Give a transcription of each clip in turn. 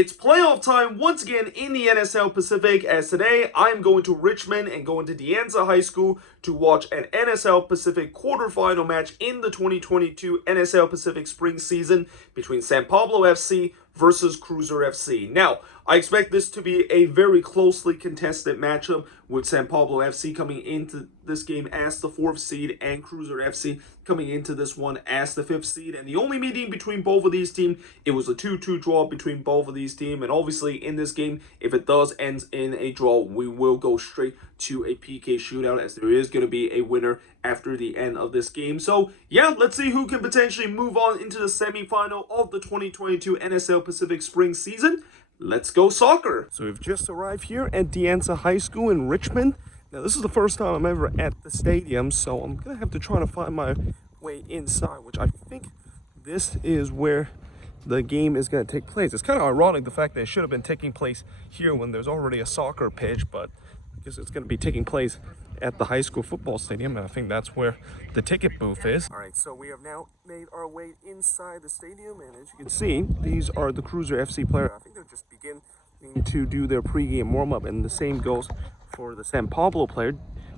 It's playoff time once again in the NSL Pacific, as today I'm going to Richmond and going to the Anza High School to watch an NSL Pacific quarterfinal match in the 2022 NSL Pacific spring season between San Pablo FC versus Cruizer FC. Now, I expect this to be a very closely contested matchup, with San Pablo FC coming into this game as the 4th seed and Cruizer FC coming into this one as the 5th seed. And the only meeting between both of these teams, it was a 2-2 draw between both of these teams. And obviously in this game, if it does end in a draw, we will go straight to a PK shootout, as there is going to be a winner after the end of this game. So yeah, let's see who can potentially move on into the semifinal of the 2022 NSL Pacific spring season. Let's go soccer! So we've just arrived here at the Anza High School in Richmond. Now this is the first time I'm ever at the stadium, so I'm going to have to try to find my way inside, which I think this is where the game is going to take place. It's kind of ironic, the fact that it should have been taking place here when there's already a soccer pitch, but I guess it's going to be taking place at the high school football stadium, and I think that's where the ticket booth is. All right, so we have now made our way inside the stadium, and as you can see, these are the Cruizer FC players. I think they're just beginning to do their pregame warm-up, and the same goes for the San Pablo player,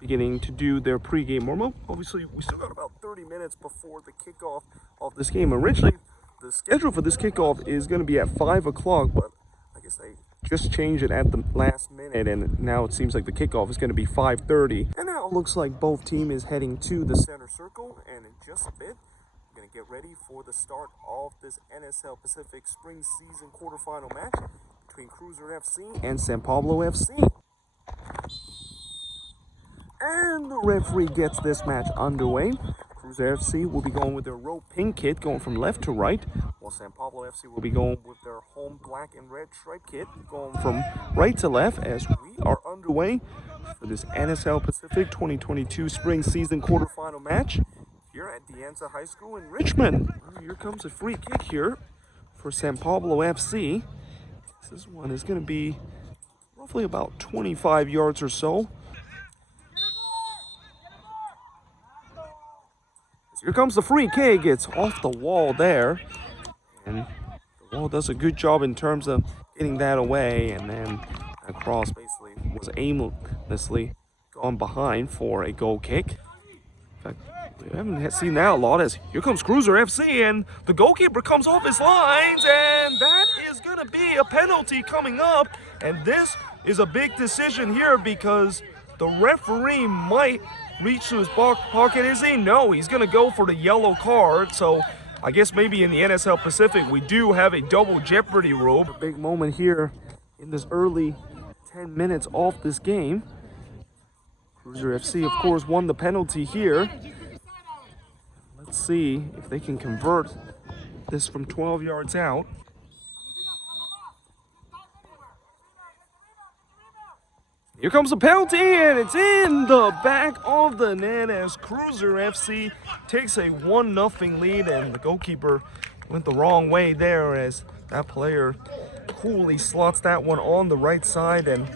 beginning to do their pregame warm-up. Obviously, we still got about 30 minutes before the kickoff of this game. Originally, the schedule for this kickoff is going to be at 5 o'clock, but I guess they just changed it at the last minute, and now it seems like the kickoff is going to be 5:30. And now it looks like both teams is heading to the center circle, and in just a bit, we're going to get ready for the start of this NSL Pacific spring season quarterfinal match between Cruizer FC and San Pablo FC. And the referee gets this match underway. Cruizer FC will be going with their road pink kit, going from left to right, while San Pablo FC will be going with their home black and red stripe kit, going from right to left, as we are underway for this NSL Pacific 2022 spring season quarterfinal match here at the Anza High School in Richmond. Here comes a free kick here for San Pablo FC. This one is going to be roughly about 25 yards or so. Here comes the free kick. It's off the wall there, and the wall does a good job in terms of getting that away, and then that cross basically was aimlessly gone behind for a goal kick. In fact, we haven't seen that a lot, as here comes Cruizer FC, and the goalkeeper comes off his lines, and that is going to be a penalty coming up. And this is a big decision here, because the referee might reach to his pocket. Is he? No, he's going to go for the yellow card. So I guess maybe in the NSL Pacific we do have a double jeopardy rule. A big moment here in this early 10 minutes off this game. Cruizer FC, of course, won the penalty here. Let's see if they can convert this from 12 yards out. Here comes the penalty, and it's in the back of the net as Cruizer FC takes a 1-0 lead, and the goalkeeper went the wrong way there, as that player coolly slots that one on the right side. And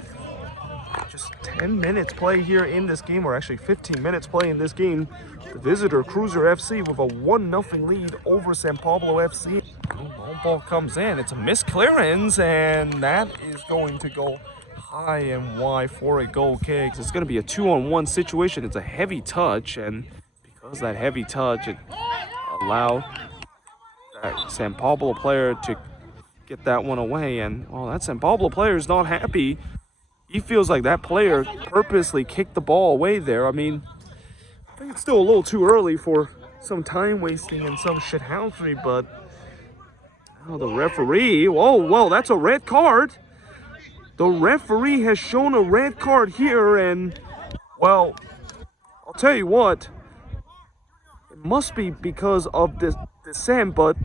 just 10 minutes play here in this game, or actually 15 minutes play in this game. The visitor, Cruizer FC, with a 1-0 lead over San Pablo FC. Long ball comes in, it's a missed clearance, and that is going to go high and wide for a goal kick. It's going to be a 2-on-1 situation. It's a heavy touch, and because that heavy touch, it allowed that San Pablo player to get that one away. And that San Pablo player is not happy. He feels like that player purposely kicked the ball away there. I mean, I think it's still a little too early for some time wasting and some shithousery, but the referee, well, that's a red card. The referee has shown a red card here, and, well, I'll tell you what, it must be because of this dissent, but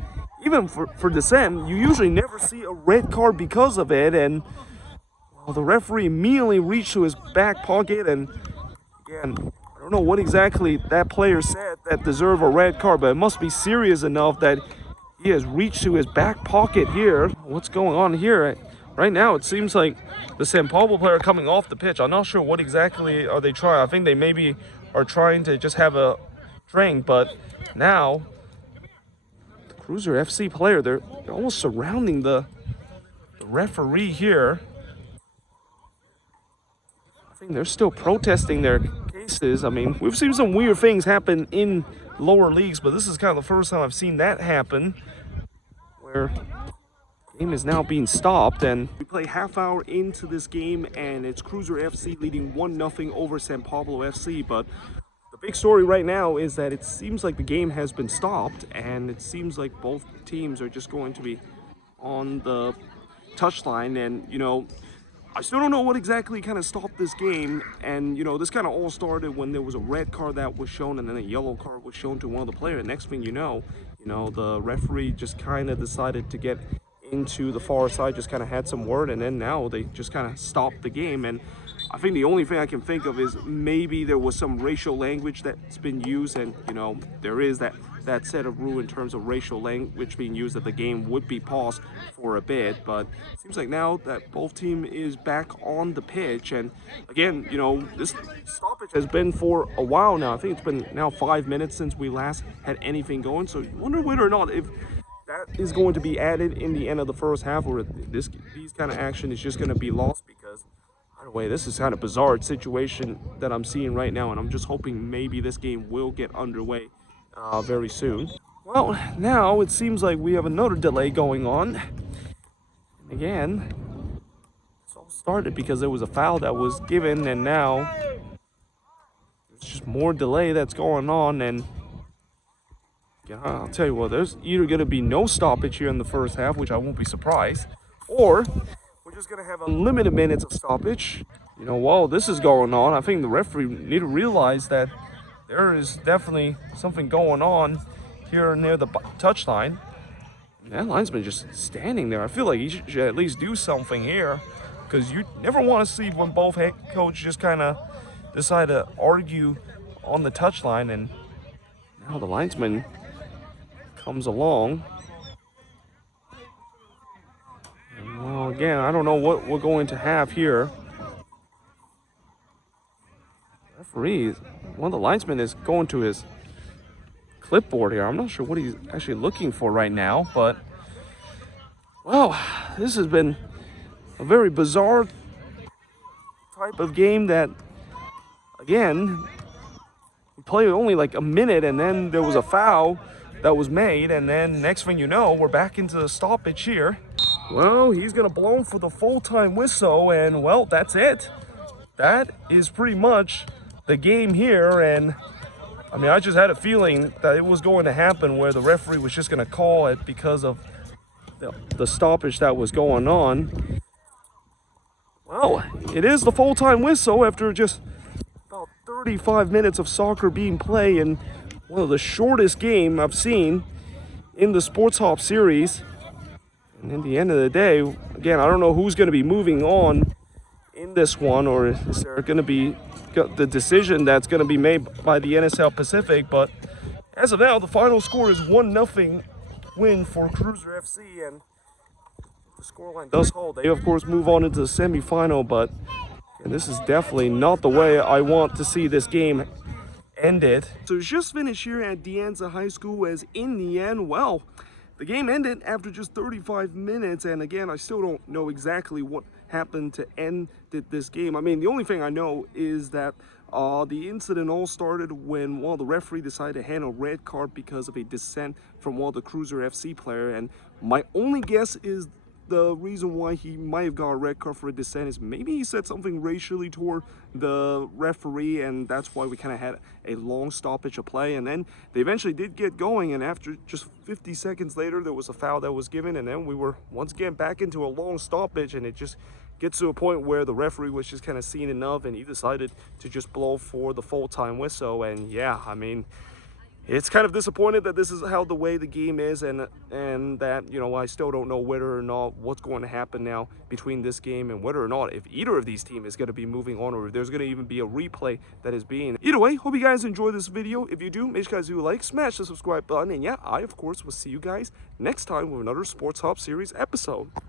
even for dissent, you usually never see a red card because of it. And, well, the referee immediately reached to his back pocket, and, again, I don't know what exactly that player said that deserved a red card, but it must be serious enough that he has reached to his back pocket here. What's going on here? Right now, it seems like the San Pablo player coming off the pitch. I'm not sure what exactly are they trying. I think they maybe are trying to just have a drink, but now the Cruizer FC player, they're almost surrounding the the referee here, I think they're still protesting their cases. I mean, we've seen some weird things happen in lower leagues, but this is kind of the first time I've seen that happen, where the game is now being stopped. And we play half hour into this game, and it's Cruizer FC leading 1-0 over San Pablo FC. But the big story right now is that it seems like the game has been stopped, and it seems like both teams are just going to be on the touchline. And, you know, I still don't know what exactly kind of stopped this game. And, you know, this kind of all started when there was a red card that was shown, and then a yellow card was shown to one of the players. Next thing you know, the referee just kind of decided to get into the far side, just kind of had some word, and then now they just kind of stopped the game. And I think the only thing I can think of is maybe there was some racial language that's been used, and, you know, there is that set of rule in terms of racial language being used, that the game would be paused for a bit. But it seems like now that both team is back on the pitch, and again, you know, this stoppage has been for a while now. I think it's been now 5 minutes since we last had anything going, so you wonder whether or not if that is going to be added in the end of the first half, or these kind of action is just going to be lost. Because by the way, this is kind of bizarre situation that I'm seeing right now, and I'm just hoping maybe this game will get underway very soon. Well, now it seems like we have another delay going on. And again, it's all started because there was a foul that was given, and now it's just more delay that's going on. And yeah, I'll tell you what, there's either going to be no stoppage here in the first half, which I won't be surprised, or we're just going to have unlimited minutes of stoppage. You know, while this is going on, I think the referee need to realize that there is definitely something going on here near the touchline. That linesman just standing there. I feel like he should at least do something here, because you never want to see when both head coaches just kind of decide to argue on the touchline. And now the linesman comes along. And, well, again, I don't know what we're going to have here. Referee, one of the linesmen is going to his clipboard here. I'm not sure what he's actually looking for right now, but well, this has been a very bizarre type of game that, again, we played only like a minute, and then there was a foul that was made, and then next thing you know, we're back into the stoppage here. Well, he's gonna blow for the full-time whistle, and well, that's it. That is pretty much the game here. And I mean, I just had a feeling that it was going to happen, where the referee was just going to call it because of the stoppage that was going on. Well, it is the full-time whistle after just about 35 minutes of soccer being played, and one of the shortest game I've seen in the Sporthop series. And in the end of the day, again, I don't know who's going to be moving on in this one, or is there going to be the decision that's going to be made by the NSL Pacific. But as of now, the final score is 1-0 win for Cruizer FC, and the scoreline does hold, they of course move on into the semi-final. But this is definitely not the way I want to see this game ended. So it's just finished here at Anza High School, as in the end, well, the game ended after just 35 minutes, and again, I still don't know exactly what happened to end this game. I mean, the only thing I know is that the incident all started when one of the referee decided to hand a red card because of a dissent from one of the Cruizer FC player. And my only guess is the reason why he might have got a red card for a dissent is maybe he said something racially toward the referee, and that's why we kind of had a long stoppage of play. And then they eventually did get going, and after just 50 seconds later, there was a foul that was given, and then we were once again back into a long stoppage. And it just gets to a point where the referee was just kind of seen enough, and he decided to just blow for the full-time whistle. And yeah, I mean, it's kind of disappointed that this is how the way the game is, and that, you know, I still don't know whether or not what's going to happen now between this game, and whether or not if either of these teams is going to be moving on, or if there's going to even be a replay that is being. Either way, hope you guys enjoy this video. If you do, make sure you guys do like, smash the subscribe button, and yeah, I of course will see you guys next time with another Sporthop series episode.